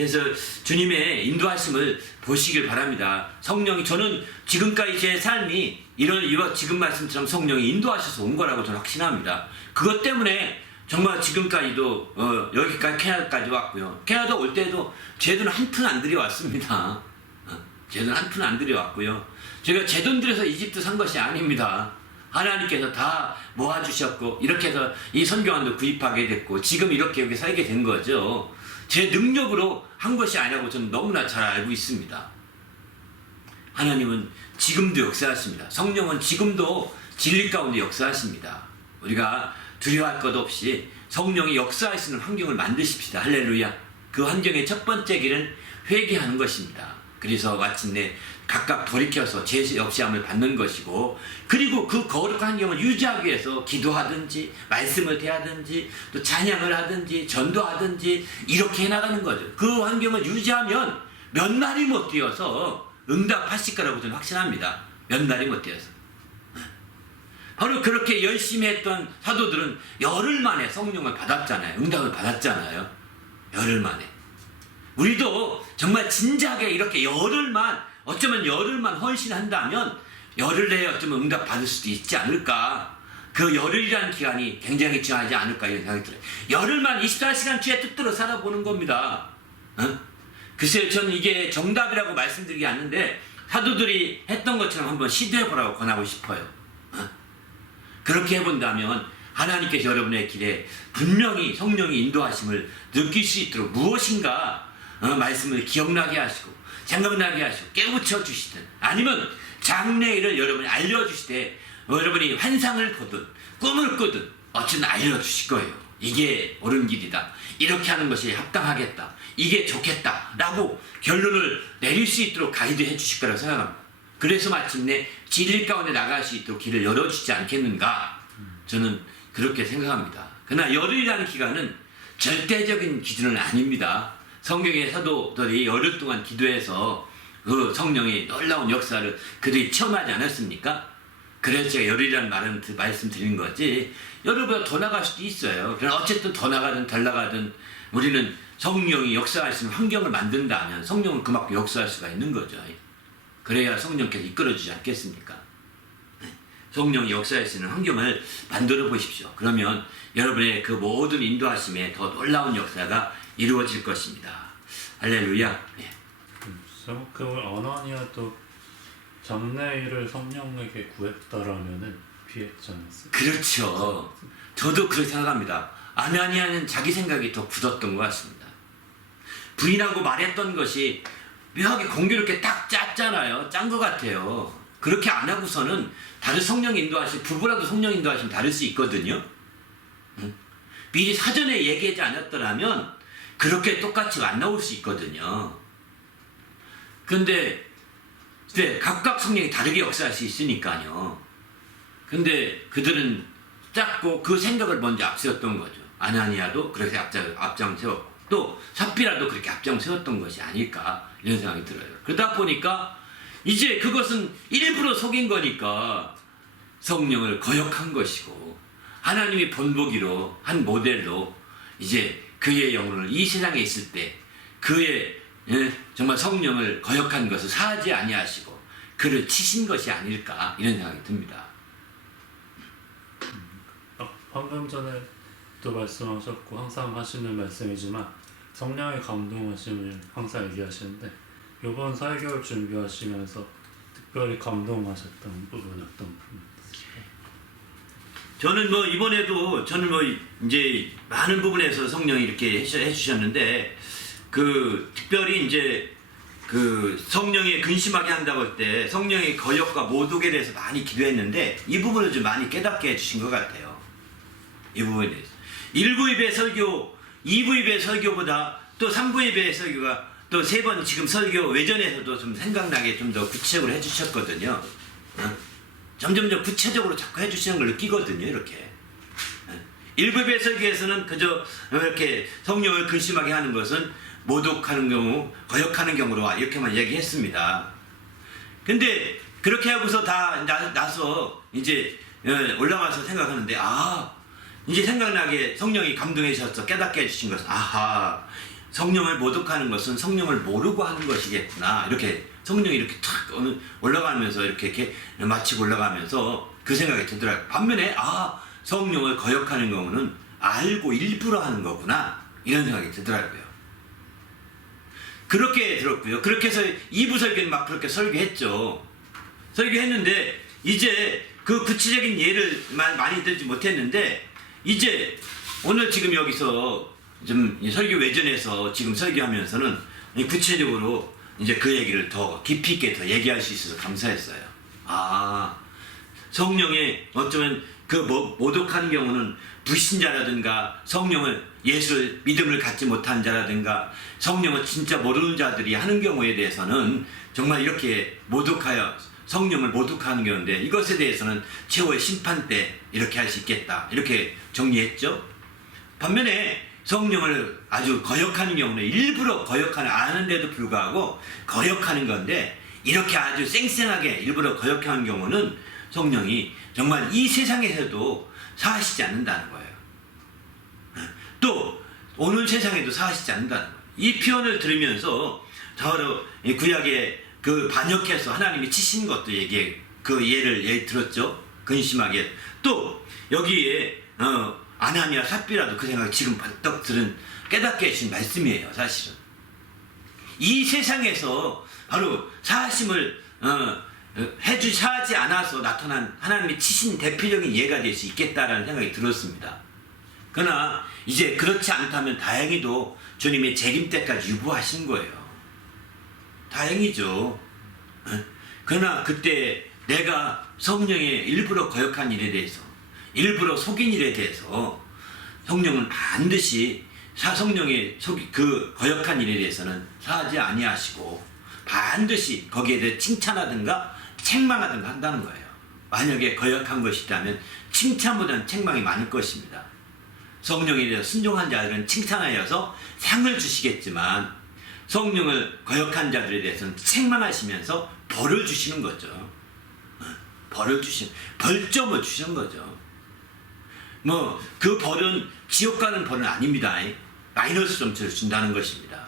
그래서 주님의 인도하심을 보시길 바랍니다. 성령이, 저는 지금까지 제 삶이 이런 지금 말씀처럼 성령이 인도하셔서 온 거라고 저는 확신합니다. 그것 때문에 정말 지금까지도 여기까지 캐나다까지 왔고요. 캐나다 올 때도 제 돈 한 푼 안 들여왔습니다. 제 돈 한 푼 안 들여왔고요. 제가 제 돈 들여서 이집트 산 것이 아닙니다. 하나님께서 다 모아주셨고 이렇게 해서 이 선교관도 구입하게 됐고 지금 이렇게 여기 살게 된 거죠. 제 능력으로 한 것이 아니라고 저는 너무나 잘 알고 있습니다. 하나님은 지금도 역사하십니다. 성령은 지금도 진리 가운데 역사하십니다. 우리가 두려워할 것 없이 성령이 역사하시는 환경을 만드십시다. 할렐루야. 그 환경의 첫 번째 길은 회개하는 것입니다. 그래서 마침내 각각 돌이켜서 죄 없이함을 받는 것이고, 그리고 그 거룩한 환경을 유지하기 위해서 기도하든지 말씀을 대하든지 또 찬양을 하든지 전도하든지 이렇게 해나가는 거죠. 그 환경을 유지하면 몇 날이 못 뛰어서 응답하실 거라고 저는 확신합니다. 몇 날이 못 뛰어서. 바로 그렇게 열심히 했던 사도들은 열흘 만에 성령을 받았잖아요. 응답을 받았잖아요. 열흘 만에. 우리도 정말 진지하게 이렇게 열흘만, 어쩌면 열흘만 헌신한다면 열흘 내에 어쩌면 응답 받을 수도 있지 않을까. 그 열흘이라는 기간이 굉장히 중요하지 않을까 이런 생각이 들어요. 열흘만 24시간 주의 뜻대로 살아보는 겁니다. 글쎄요, 저는 이게 정답이라고 말씀드리지 않는데 사도들이 했던 것처럼 한번 시도해보라고 권하고 싶어요. 그렇게 해본다면 하나님께서 여러분의 길에 분명히 성령의 인도하심을 느낄 수 있도록 무엇인가 말씀을 기억나게 하시고 생각나게 하시고 깨우쳐 주시든, 아니면 장래일을 여러분이 알려주시되 여러분이 환상을 보든 꿈을 꾸든 어쨌든 알려주실 거예요. 이게 옳은 길이다, 이렇게 하는 것이 합당하겠다, 이게 좋겠다 라고 결론을 내릴 수 있도록 가이드해 주실 거라고 생각합니다. 그래서 마침내 진리 가운데 나갈 수 있도록 길을 열어주지 않겠는가, 저는 그렇게 생각합니다. 그러나 열흘이라는 기간은 절대적인 기준은 아닙니다. 성경의 사도들이 열흘 동안 기도해서 그 성령의 놀라운 역사를 그들이 체험하지 않았습니까? 그래서 제가 열흘이라는 말은 말씀드린 거지, 열흘보다 더 나갈 수도 있어요. 그러나 어쨌든 더 나가든 덜 나가든 우리는 성령이 역사할 수 있는 환경을 만든다면 성령은 그만큼 역사할 수가 있는 거죠. 그래야 성령께서 이끌어주지 않겠습니까? 성령이 역사할 수 있는 환경을 만들어 보십시오. 그러면 여러분의 그 모든 인도하심에 더 놀라운 역사가 이루어질 것입니다. 할렐루야. 네. 그 어나니아도 장래일을 성령에게 구했다라면은 피했지 않았어요? 그렇죠. 저도 그렇게 생각합니다. 아나니아는 자기 생각이 더 굳었던 것 같습니다. 부인하고 말했던 것이 묘하게 공교롭게 딱 짰잖아요. 짠 것 같아요. 그렇게 안 하고서는 다른 성령 인도하시면, 부부라도 성령 인도하시면 다를 수 있거든요. 미리 사전에 얘기하지 않았더라면 그렇게 똑같이 안 나올 수 있거든요. 근데 각각 성령이 다르게 역사할 수 있으니까요. 근데 그들은 짰고 그 생각을 먼저 앞세웠던 거죠. 아나니아도 그렇게 앞장 세웠고 또 삽비라도 그렇게 앞장 세웠던 것이 아닐까 이런 생각이 들어요. 그러다 보니까 이제 그것은 일부러 속인 거니까 성령을 거역한 것이고, 하나님이 본보기로 한 모델로 이제 그의 영혼을 이 세상에 있을 때 그의 정말 성령을 거역한 것을 사하지 아니하시고 그를 치신 것이 아닐까 이런 생각이 듭니다. 방금 전에 또 말씀하셨고 항상 하시는 말씀이지만 성령의 감동하심을 항상 얘기하시는데, 이번 4개월 준비하시면서 특별히 감동하셨던 부분 어떤 부분? 저는 뭐 이번에도 저는 뭐 이제 많은 부분에서 성령이 이렇게 해주셨는데, 그 특별히 이제 그 성령이 근심하게 한다고 할 때 성령의 거역과 모독에 대해서 많이 기도했는데 이 부분을 좀 많이 깨닫게 해주신 것 같아요. 이 부분에 대해서 1부 예배 설교, 2부 예배 설교보다 또 3부 예배 설교가 또 3번 지금 설교 외전에서도 좀 생각나게 좀 더 구체적으로 해주셨거든요. 점점 더 구체적으로 자꾸 해주시는 걸 느끼거든요. 이렇게 1부 예배 설교에서는 그저 이렇게 성령을 근심하게 하는 것은 모독하는 경우, 거역하는 경우로 이렇게만 얘기했습니다. 근데 그렇게 하고서 다 나서 이제 올라가서 생각하는데, 이제 생각나게 성령이 감동해 주셔서 깨닫게 해주신 것은, 성령을 모독하는 것은 성령을 모르고 하는 것이겠구나. 이렇게 성령이 이렇게 탁 올라가면서 이렇게 마치고 올라가면서 그 생각이 들더라고요. 반면에 성령을 거역하는 경우는 알고 일부러 하는 거구나. 이런 생각이 들더라고요. 그렇게 들었고요. 그렇게 해서 2부 설교는 막 그렇게 설교했죠. 설교했는데 이제 그 구체적인 예를 많이 들지 못했는데 이제 오늘 지금 여기서 좀 설교 외전에서 지금 설교하면서는 구체적으로 이제 그 얘기를 더 깊이 있게 더 얘기할 수 있어서 감사했어요. 성령의 어쩌면 그 모독하는 경우는 불신자라든가 성령을 예수를 믿음을 갖지 못한 자라든가 성령을 진짜 모르는 자들이 하는 경우에 대해서는 정말 이렇게 모독하여 성령을 모독하는 경우인데 이것에 대해서는 최후의 심판 때 이렇게 할 수 있겠다. 이렇게 정리했죠. 반면에 성령을 아주 거역하는 경우는 일부러 아는데도 불구하고 거역하는 건데 이렇게 아주 쌩쌩하게 일부러 거역하는 경우는 성령이 정말 이 세상에서도 사하시지 않는다는 거예요. 또 오늘 세상에도 사하시지 않는다는 거예요. 이 표현을 들으면서 바로 구약에 그 반역해서 하나님이 치신 것도 그 예를 들었죠. 근심하게. 또 여기에 아나니아 삽비라도 그 생각을 지금 번뜩 깨닫게 해주신 말씀이에요. 사실은 이 세상에서 바로 사하심을 사하지 않아서 나타난 하나님이 치신 대표적인 예가 될 수 있겠다라는 생각이 들었습니다. 그러나 이제 그렇지 않다면 다행히도 주님의 재림 때까지 유보하신 거예요. 다행이죠. 그러나 그때 내가 성령의 일부러 거역한 일에 대해서 일부러 속인 일에 대해서 성령은 반드시 성령의 그 거역한 일에 대해서는 사하지 아니하시고 반드시 거기에 대해 칭찬하든가 책망하든가 한다는 거예요. 만약에 거역한 것이라면 칭찬보다는 책망이 많을 것입니다. 성령에 대해서 순종한 자들은 칭찬하여서 상을 주시겠지만 성령을 거역한 자들에 대해서는 책망하시면서 벌을 주시는 거죠. 벌점을 주시는 거죠. 그 벌은 지옥 가는 벌은 아닙니다. 마이너스 점수를 준다는 것입니다.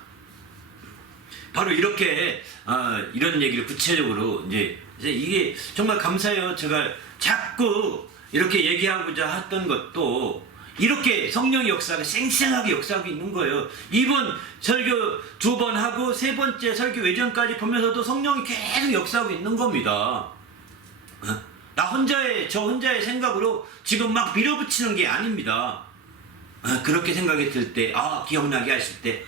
바로 이렇게 이런 얘기를 구체적으로 이게 정말 감사해요. 제가 자꾸 이렇게 얘기하고자 했던 것도 이렇게 성령의 역사가 쌩쌩하게 역사하고 있는 거예요. 이번 설교 2번 하고 3번째 설교 외전까지 보면서도 성령이 계속 역사하고 있는 겁니다. 저 혼자의 생각으로 지금 막 밀어붙이는 게 아닙니다. 그렇게 생각이 들 때, 기억나게 하실 때,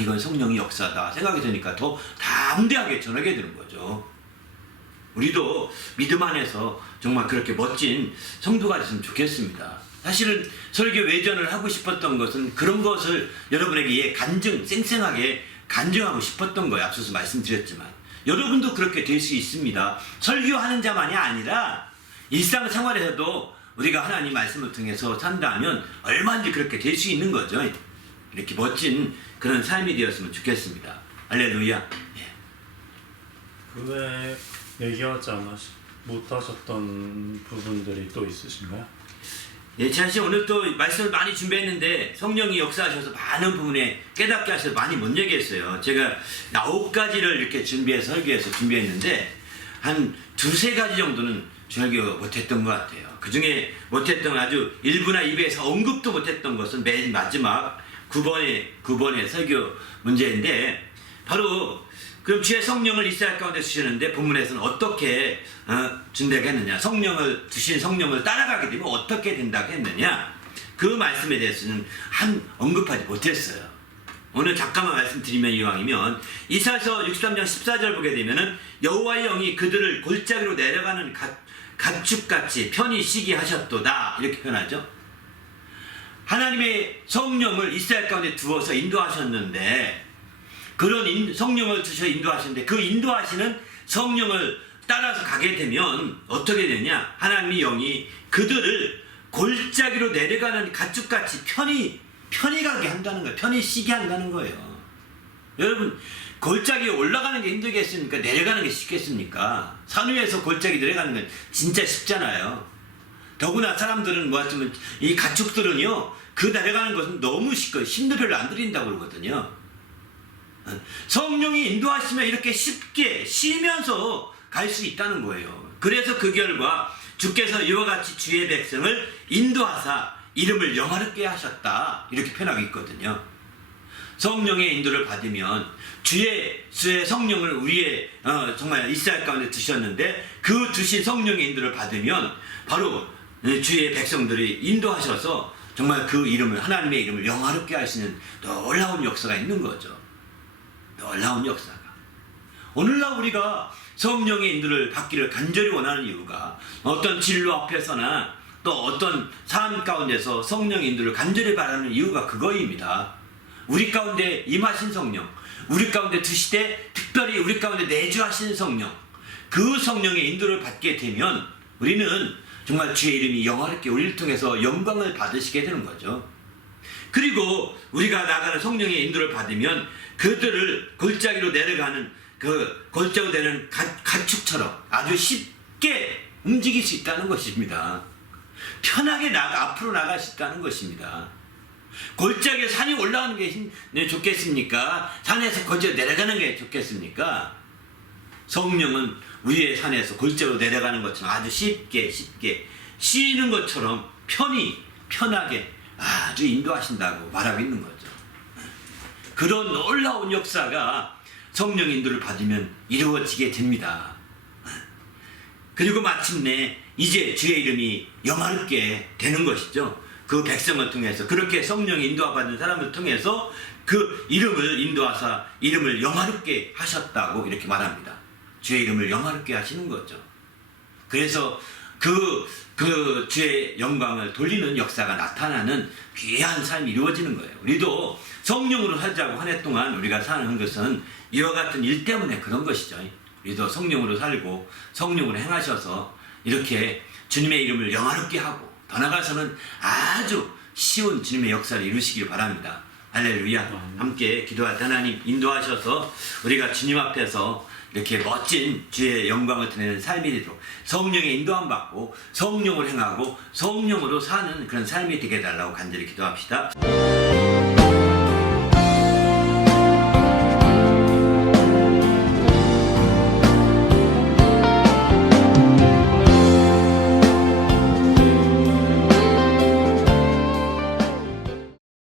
이건 성령의 역사다 생각이 드니까 더 담대하게 전하게 되는 거죠. 우리도 믿음 안에서 정말 그렇게 멋진 성도가 됐으면 좋겠습니다. 사실은 설교 외전을 하고 싶었던 것은 그런 것을 여러분에게 쌩쌩하게 간증하고 싶었던 거예요. 앞서서 말씀드렸지만 여러분도 그렇게 될 수 있습니다. 설교하는 자만이 아니라 일상생활에서도 우리가 하나님 말씀을 통해서 산다면 얼마든지 그렇게 될 수 있는 거죠. 이렇게 멋진 그런 삶이 되었으면 좋겠습니다. 할렐루야. 그 외에 얘기하지 못하셨던 부분들이 또 있으신가요? 사실 오늘 또 말씀을 많이 준비했는데 성령이 역사하셔서 많은 부분에 깨닫게 하셔서 많이 못 얘기했어요. 제가 9가지를 이렇게 설교해서 준비했는데 한 2-3가지 정도는 설교 못했던 것 같아요. 그 중에 못했던 아주 1부나 2부에서 언급도 못했던 것은 맨 마지막 9번의 설교 문제인데 바로 그럼 주의 성령을 이스라엘 가운데 주시는데 본문에서는 어떻게 준다고 했느냐, 주신 성령을 따라가게 되면 어떻게 된다고 했느냐, 그 말씀에 대해서는 언급하지 못했어요. 오늘 잠깐만 말씀드리면 이왕이면 이사야서 63장 14절 보게 되면은 여호와의 영이 그들을 골짜기로 내려가는 가축같이 편히 쉬게 하셨도다 이렇게 표현하죠. 하나님의 성령을 이스라엘 가운데 두어서 인도하셨는데 그런 성령을 주셔 인도하시는데 그 인도하시는 성령을 따라서 가게 되면 어떻게 되냐, 하나님의 영이 그들을 골짜기로 내려가는 가축같이 편히 가게 한다는 거예요. 편히 쉬게 한다는 거예요. 여러분, 골짜기에 올라가는 게 힘들겠습니까? 내려가는 게 쉽겠습니까? 산 위에서 골짜기 내려가는 건 진짜 쉽잖아요. 더구나 사람들은 이 가축들은요 그 내려가는 것은 너무 쉽고 힘도 별로 안 들인다고 그러거든요. 성령이 인도하시면 이렇게 쉽게 쉬면서 갈 수 있다는 거예요. 그래서 그 결과 주께서 이와 같이 주의 백성을 인도하사 이름을 영화롭게 하셨다, 이렇게 표현하고 있거든요. 성령의 인도를 받으면 주의 성령을 우리의 정말 이스라엘 가운데 두셨는데, 그 두신 성령의 인도를 받으면 바로 주의 백성들이 인도하셔서 정말 그 이름을, 하나님의 이름을 영화롭게 하시는 놀라운 역사가 있는 거죠. 놀라운 역사가. 오늘날 우리가 성령의 인도를 받기를 간절히 원하는 이유가, 어떤 진로 앞에서나 또 어떤 삶 가운데서 성령의 인도를 간절히 바라는 이유가 그거입니다. 우리 가운데 임하신 성령, 우리 가운데 드시되 특별히 우리 가운데 내주하신 성령, 그 성령의 인도를 받게 되면 우리는 정말 주의 이름이 영화롭게 우리를 통해서 영광을 받으시게 되는 거죠. 그리고 우리가 나가는 성령의 인도를 받으면 그들을 골짜기로 내려가는 그 골짜기로 내려가는 가축처럼 아주 쉽게 움직일 수 있다는 것입니다. 편하게 앞으로 나갈 수 있다는 것입니다. 골짜기에 산이 올라가는 게 좋겠습니까? 산에서 골짜기로 내려가는 게 좋겠습니까? 성령은 우리의 산에서 골짜기로 내려가는 것처럼 아주 쉽게 쉬는 것처럼 편하게 아주 인도하신다고 말하고 있는 거죠. 그런 놀라운 역사가 성령 인도를 받으면 이루어지게 됩니다. 그리고 마침내 이제 주의 이름이 영화롭게 되는 것이죠. 그 백성을 통해서, 그렇게 성령 인도받은 사람을 통해서 그 이름을 인도하사 이름을 영화롭게 하셨다고 이렇게 말합니다. 주의 이름을 영화롭게 하시는 거죠. 그래서 그 주의 영광을 돌리는 역사가 나타나는 귀한 삶이 이루어지는 거예요. 우리도 성령으로 살자고 한 해 동안 우리가 사는 것은 이와 같은 일 때문에 그런 것이죠. 우리도 성령으로 살고 성령으로 행하셔서 이렇게 주님의 이름을 영화롭게 하고, 더 나아가서는 아주 쉬운 주님의 역사를 이루시길 바랍니다. 할렐루야. 함께 기도할 때 하나님 인도하셔서 우리가 주님 앞에서 이렇게 멋진 주의 영광을 드리는 삶이 되도록 성령의 인도함 받고 성령으로 행하고 성령으로 사는 그런 삶이 되게 해달라고 간절히 기도합시다.